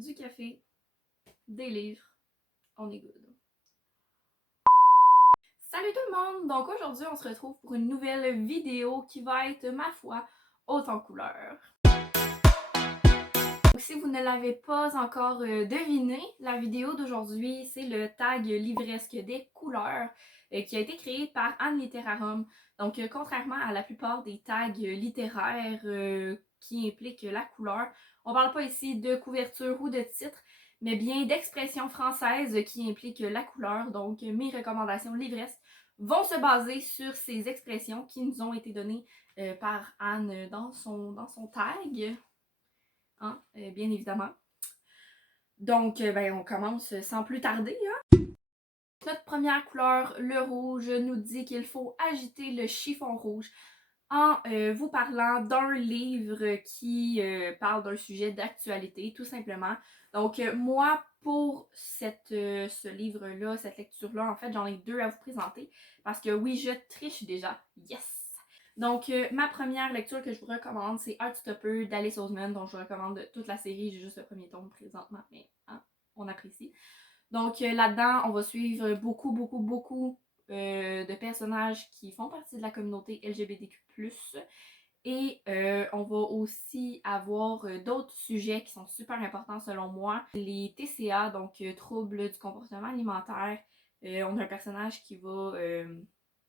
du café, des livres, on est good. Salut tout le monde! Donc aujourd'hui on se retrouve pour une nouvelle vidéo qui va être, ma foi, haute en couleurs. Donc, si vous ne l'avez pas encore deviné, la vidéo d'aujourd'hui c'est le tag livresque des couleurs qui a été créé par Anne Literarum. Donc contrairement à la plupart des tags littéraires qui impliquent la couleur, on parle pas ici de couverture ou de titre, mais bien d'expressions françaises qui impliquent la couleur. Donc mes recommandations livresques vont se baser sur ces expressions qui nous ont été données par Anne dans son tag. Hein, bien évidemment. Donc, ben, on commence sans plus tarder. Hein? Notre première couleur, le rouge, nous dit qu'il faut agiter le chiffon rouge en vous parlant d'un livre qui parle d'un sujet d'actualité, tout simplement. Donc, moi, pour ce livre-là, cette lecture-là, en fait, j'en ai deux à vous présenter parce que oui, je triche déjà. Yes! Donc, ma première lecture que je vous recommande, c'est Heartstopper d'Alice Oseman, dont je vous recommande toute la série. J'ai juste le premier tome présentement, mais hein, on apprécie. Donc, là-dedans, on va suivre beaucoup de personnages qui font partie de la communauté LGBTQ+. Et on va aussi avoir d'autres sujets qui sont super importants selon moi. Les TCA, donc troubles du comportement alimentaire. On a un personnage qui va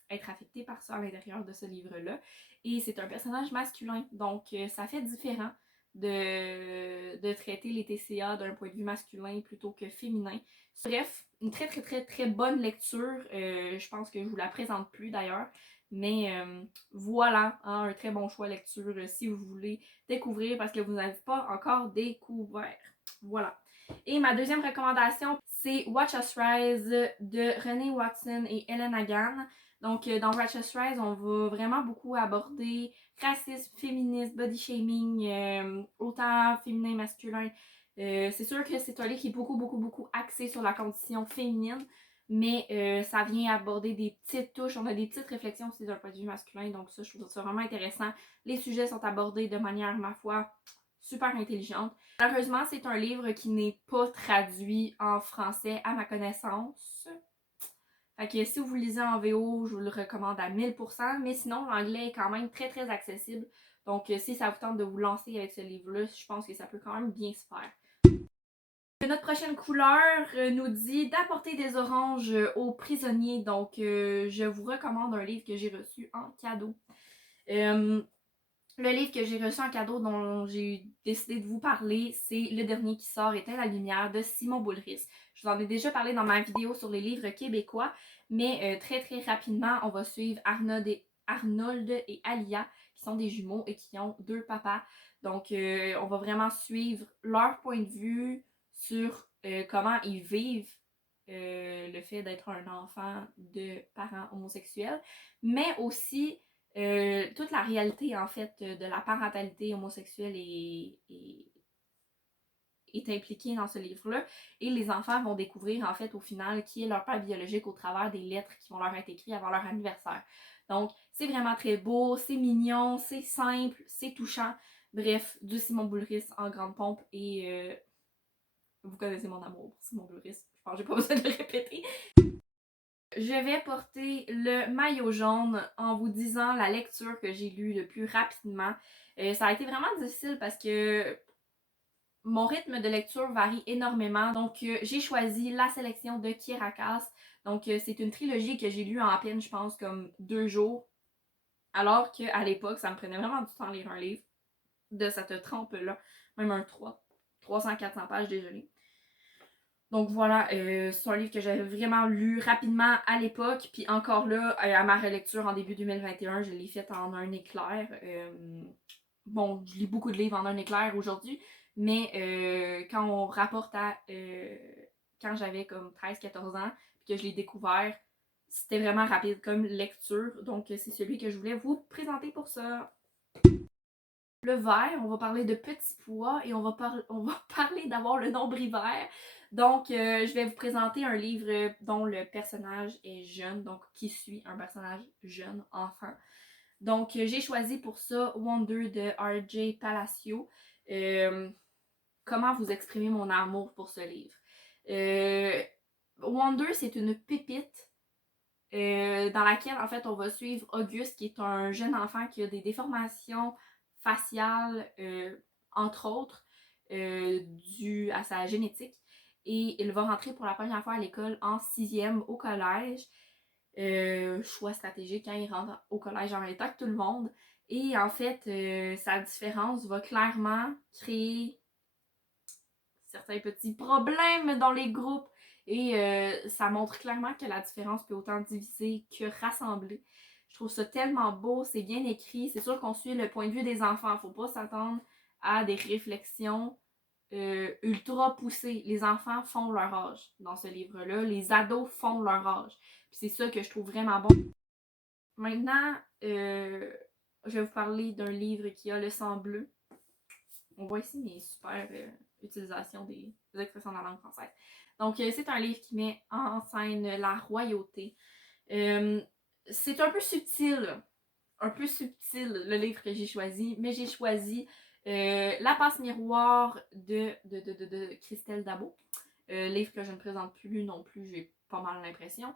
être affecté par ça à l'intérieur de ce livre-là. Et c'est un personnage masculin, donc ça fait différent de traiter les TCA d'un point de vue masculin plutôt que féminin. Bref, une très bonne lecture. Je pense que je vous la présente plus d'ailleurs. Mais voilà, hein, un très bon choix lecture si vous voulez découvrir parce que vous n'avez pas encore découvert. Voilà. Et ma deuxième recommandation, c'est Watch Us Rise de Renee Watson et Ellen Hagan. Donc, dans Watch Us Rise, on va vraiment beaucoup aborder racisme, féminisme, body shaming, autant féminin, masculin. C'est sûr que c'est un livre qui est beaucoup axé sur la condition féminine, mais ça vient aborder des petites touches, on a des petites réflexions aussi d'un point de vue masculin, donc ça, je trouve ça vraiment intéressant. Les sujets sont abordés de manière, ma foi, super intelligente. Malheureusement, c'est un livre qui n'est pas traduit en français à ma connaissance. Fait que si vous lisez en VO, je vous le recommande à 1000%, mais sinon, l'anglais est quand même très accessible. Donc, si ça vous tente de vous lancer avec ce livre-là, je pense que ça peut quand même bien se faire. Notre prochaine couleur nous dit d'apporter des oranges aux prisonniers. Donc, je vous recommande un livre que j'ai reçu en cadeau. Le livre que j'ai reçu en cadeau dont j'ai décidé de vous parler, c'est Le dernier qui sort éteint la lumière de Simon Boulris. Je vous en ai déjà parlé dans ma vidéo sur les livres québécois, mais très rapidement, on va suivre Arnold et Alia, qui sont des jumeaux et qui ont deux papas. Donc, on va vraiment suivre leur point de vue sur comment ils vivent le fait d'être un enfant de parents homosexuels, mais aussi toute la réalité en fait de la parentalité homosexuelle est impliquée dans ce livre-là et les enfants vont découvrir en fait au final qui est leur père biologique au travers des lettres qui vont leur être écrites avant leur anniversaire. Donc c'est vraiment très beau, c'est mignon, c'est simple, c'est touchant. Bref, du Simon Boulris en grande pompe et vous connaissez mon amour pour Simon Boulris. Je pense que j'ai pas besoin de le répéter. Je vais porter le maillot jaune en vous disant la lecture que j'ai lue le plus rapidement. Ça a été vraiment difficile parce que mon rythme de lecture varie énormément. Donc, j'ai choisi la sélection de Kirakas. Donc, c'est une trilogie que j'ai lue en à peine, je pense, comme 2 jours. Alors qu'à l'époque, ça me prenait vraiment du temps à lire un livre de cette trempe-là. Même un 300-400 pages, désolé. Donc voilà, c'est un livre que j'avais vraiment lu rapidement à l'époque, puis encore là, à ma relecture en début 2021, je l'ai fait en un éclair. Bon, je lis beaucoup de livres en un éclair aujourd'hui, mais quand on rapporte à quand j'avais comme 13-14 ans, puis que je l'ai découvert, c'était vraiment rapide comme lecture, donc c'est celui que je voulais vous présenter pour ça. Le vert, on va parler de petits pois et on va parler d'avoir le nombril vert. Donc, je vais vous présenter un livre dont le personnage est jeune, donc qui suit un personnage jeune, enfant. Donc, j'ai choisi pour ça Wonder de R.J. Palacio. comment vous exprimer mon amour pour ce livre. Wonder, c'est une pépite dans laquelle, en fait, on va suivre Auguste, qui est un jeune enfant qui a des déformations faciales, entre autres, dues à sa génétique. Et il va rentrer pour la première fois à l'école en 6e au collège. Choix stratégique, hein, il rentre au collège en même temps que tout le monde. Et en fait, sa différence va clairement créer certains petits problèmes dans les groupes. Et ça montre clairement que la différence peut autant diviser que rassembler. Je trouve ça tellement beau, c'est bien écrit. C'est sûr qu'on suit le point de vue des enfants. Faut pas s'attendre à des réflexions ultra poussées. Les enfants font leur âge dans ce livre-là. Les ados font leur âge. Puis c'est ça que je trouve vraiment bon. Maintenant, je vais vous parler d'un livre qui a le sang bleu. On voit ici mes super utilisations des expressions dans la langue française. Donc, c'est un livre qui met en scène la royauté. C'est un peu subtil, le livre que j'ai choisi, mais j'ai choisi La passe miroir de Christelle Dabo. Livre que je ne présente plus non plus, j'ai pas mal l'impression.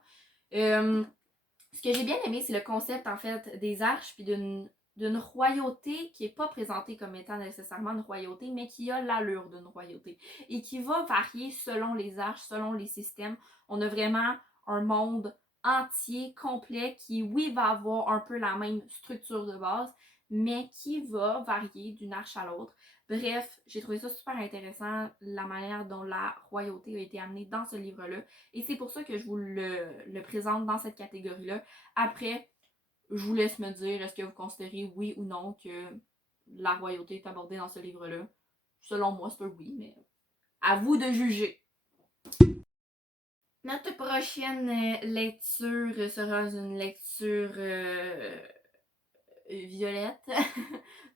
Ce que j'ai bien aimé, c'est le concept, en fait, des arches, puis d'une royauté qui n'est pas présentée comme étant nécessairement une royauté, mais qui a l'allure d'une royauté et qui va varier selon les arches, selon les systèmes. On a vraiment un monde entier, complet, qui, oui, va avoir un peu la même structure de base, mais qui va varier d'une arche à l'autre. Bref, j'ai trouvé ça super intéressant, la manière dont la royauté a été amenée dans ce livre-là. Et c'est pour ça que je vous le présente dans cette catégorie-là. Après, je vous laisse me dire, est-ce que vous considérez oui ou non que la royauté est abordée dans ce livre-là? Selon moi, c'est un oui, mais à vous de juger. Notre prochaine lecture sera une lecture violette.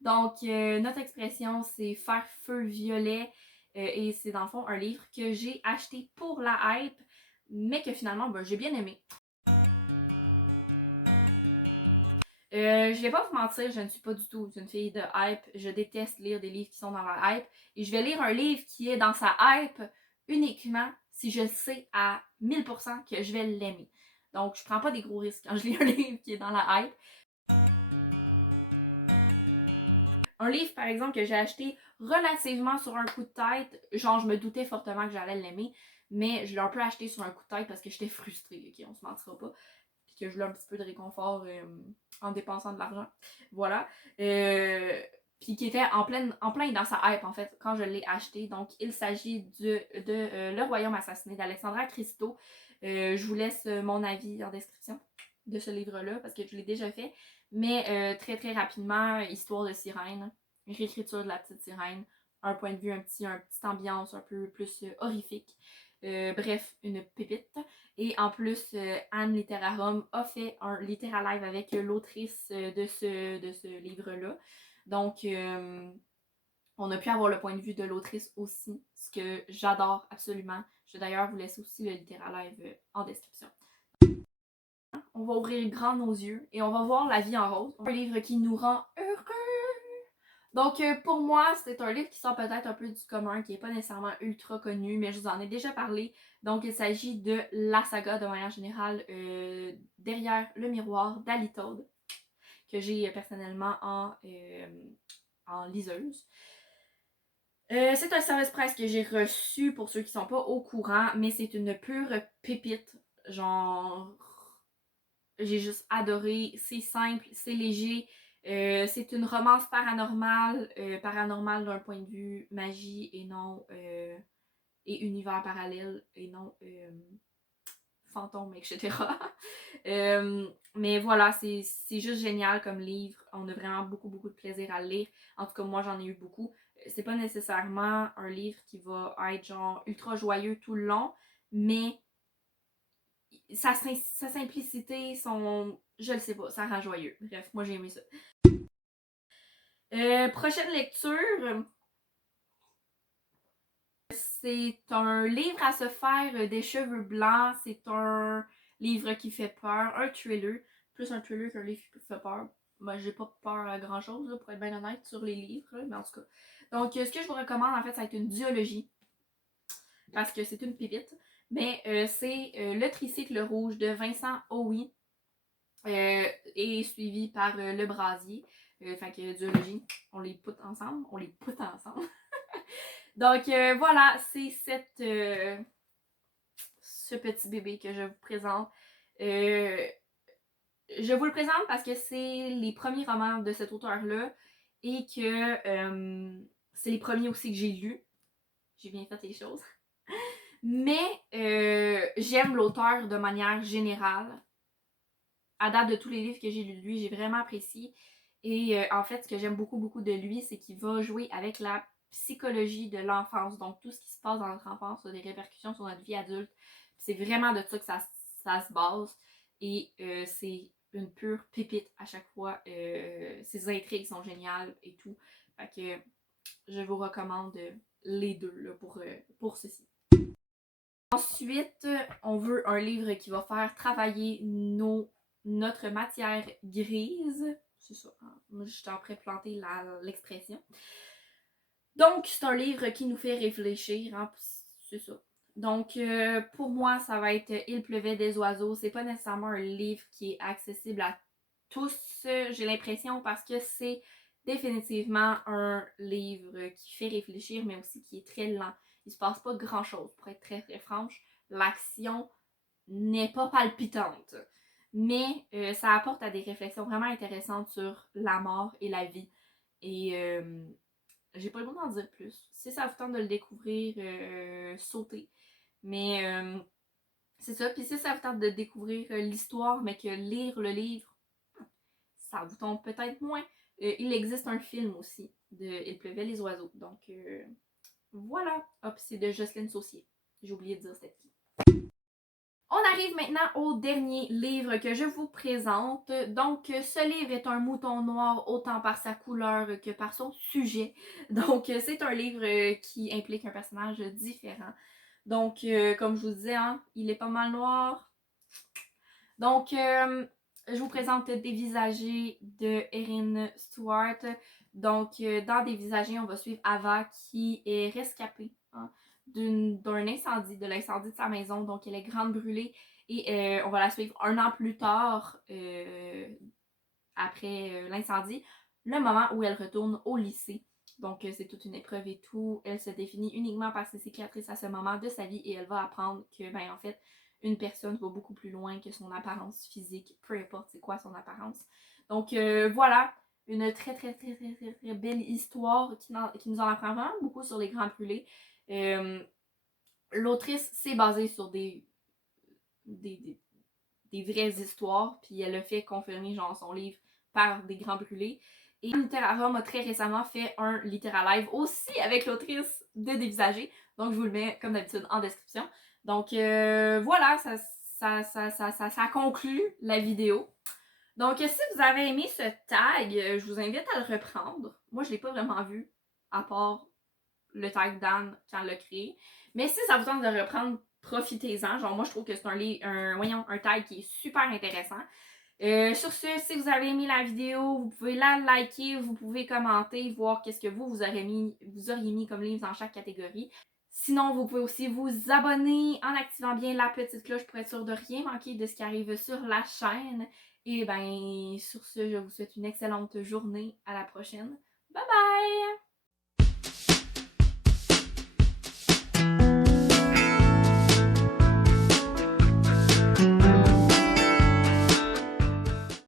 Donc, notre expression, c'est faire feu violet. Et c'est dans le fond un livre que j'ai acheté pour la hype, mais que finalement, j'ai bien aimé. Je vais pas vous mentir, je ne suis pas du tout une fille de hype. Je déteste lire des livres qui sont dans la hype. Et je vais lire un livre qui est dans sa hype uniquement si je sais à 1000% que je vais l'aimer. Donc, je prends pas des gros risques quand je lis un livre qui est dans la hype. Un livre, par exemple, que j'ai acheté relativement sur un coup de tête, genre je me doutais fortement que j'allais l'aimer, mais je l'ai un peu acheté sur un coup de tête parce que j'étais frustrée, ok, on se mentira pas, puis que je voulais un petit peu de réconfort en dépensant de l'argent, voilà. Puis qui était en plein dans sa hype, en fait, quand je l'ai acheté. Donc, il s'agit de Le Royaume assassiné d'Alexandra Christo. Je vous laisse mon avis en description de ce livre-là, parce que je l'ai déjà fait. Mais très très rapidement, histoire de sirène, réécriture de la petite sirène, un point de vue, un petit ambiance un peu plus horrifique. Bref, une pépite. Et en plus, Anne Literarum a fait un Live avec l'autrice de ce livre-là. Donc, on a pu avoir le point de vue de l'autrice aussi, ce que j'adore absolument. Je vais d'ailleurs vous laisser aussi le Live en description. On va ouvrir grand nos yeux et on va voir La vie en rose, un livre qui nous rend heureux. Donc pour moi, c'est un livre qui sort peut-être un peu du commun, qui n'est pas nécessairement ultra connu, mais je vous en ai déjà parlé. Donc il s'agit de la saga de manière générale Derrière le miroir d'Ali Todd, que j'ai personnellement en liseuse. C'est un service presse que j'ai reçu pour ceux qui sont pas au courant, mais c'est une pure pépite. Genre, j'ai juste adoré. C'est simple, c'est léger. C'est une romance paranormale, paranormale d'un point de vue magie et non et univers parallèle et non fantôme, etc. Mais voilà, c'est juste génial comme livre. On a vraiment beaucoup de plaisir à le lire. En tout cas, moi j'en ai eu beaucoup. C'est pas nécessairement un livre qui va être genre ultra joyeux tout le long, mais sa simplicité, je le sais pas, ça rend joyeux. Bref, moi j'ai aimé ça. Prochaine lecture. C'est un livre à se faire des cheveux blancs. C'est un livre qui fait peur, un thriller. Plus un thriller qu'un livre qui fait peur. moi j'ai pas peur à grand chose là, pour être bien honnête sur les livres, là, mais en tout cas. Donc ce que je vous recommande en fait, ça va être une duologie parce que c'est une pépite. Mais c'est Le Tricycle rouge de Vincent Houy et suivi par Le Brasier. Fait que duologie, on les put ensemble. On les put ensemble. Donc voilà, c'est ce petit bébé que je vous présente. Je vous le présente parce que c'est les premiers romans de cet auteur-là et que c'est les premiers aussi que j'ai lus. J'ai bien fait les choses. Mais j'aime l'auteur de manière générale. À date de tous les livres que j'ai lus de lui, j'ai vraiment apprécié. Et en fait, ce que j'aime beaucoup, beaucoup de lui, c'est qu'il va jouer avec la psychologie de l'enfance. Donc, tout ce qui se passe dans notre enfance a des répercussions sur notre vie adulte. C'est vraiment de ça que ça se base. Et c'est une pure pépite à chaque fois. Ses intrigues sont géniales et tout. Fait que je vous recommande les deux là, pour ceci. Ensuite, on veut un livre qui va faire travailler notre matière grise. C'est ça, hein? Moi, je suis en train de planter l'expression. Donc, c'est un livre qui nous fait réfléchir, hein? C'est ça. Donc, pour moi, ça va être Il pleuvait des oiseaux. C'est pas nécessairement un livre qui est accessible à tous, j'ai l'impression, parce que c'est définitivement un livre qui fait réfléchir, mais aussi qui est très lent. Il se passe pas grand chose, pour être très très franche. L'action n'est pas palpitante, mais ça apporte à des réflexions vraiment intéressantes sur la mort et la vie. Et j'ai pas le mot d'en dire plus. Si ça vous tente de le découvrir, sautez. Mais c'est ça. Puis si ça vous tente de découvrir l'histoire, mais que lire le livre, ça vous tombe peut-être moins. Il existe un film aussi de Il pleuvait les oiseaux. Donc voilà. Hop, c'est de Jocelyne Saucier. J'ai oublié de dire c'était qui. On arrive maintenant au dernier livre que je vous présente. Donc, ce livre est un mouton noir autant par sa couleur que par son sujet. Donc, c'est un livre qui implique un personnage différent. Donc, comme je vous disais, hein, il est pas mal noir. Donc, je vous présente Dévisagé de Erin Stewart. Donc, dans Dévisagé, on va suivre Ava qui est rescapée, hein, d'un incendie, de l'incendie de sa maison. Donc, elle est grande brûlée et on va la suivre un an plus tard, après l'incendie, le moment où elle retourne au lycée. Donc, c'est toute une épreuve et tout. Elle se définit uniquement par ses cicatrices à ce moment de sa vie et elle va apprendre que, ben, en fait, une personne va beaucoup plus loin que son apparence physique, peu importe c'est quoi son apparence. Donc, voilà, une très, très, très, très, très, très belle histoire qui nous en apprend vraiment beaucoup sur les grands brûlés. L'autrice s'est basée sur des, des vraies histoires, puis elle a fait confirmer genre son livre par des grands brûlés. Et Littérarum a très récemment fait un Live aussi avec l'autrice de Dévisagé. Donc je vous le mets comme d'habitude en description. Donc voilà, ça conclut la vidéo. Donc si vous avez aimé ce tag, je vous invite à le reprendre. Moi je l'ai pas vraiment vu, à part le tag d'Anne quand elle l'a créé. Mais si ça vous tente de reprendre, profitez-en. Genre moi je trouve que c'est un tag qui est super intéressant. Sur ce, si vous avez aimé la vidéo, vous pouvez la liker, vous pouvez commenter, voir qu'est-ce que vous auriez mis comme livre dans chaque catégorie. Sinon, vous pouvez aussi vous abonner en activant bien la petite cloche pour être sûr de rien manquer de ce qui arrive sur la chaîne. Et ben, sur ce, je vous souhaite une excellente journée. À la prochaine. Bye bye!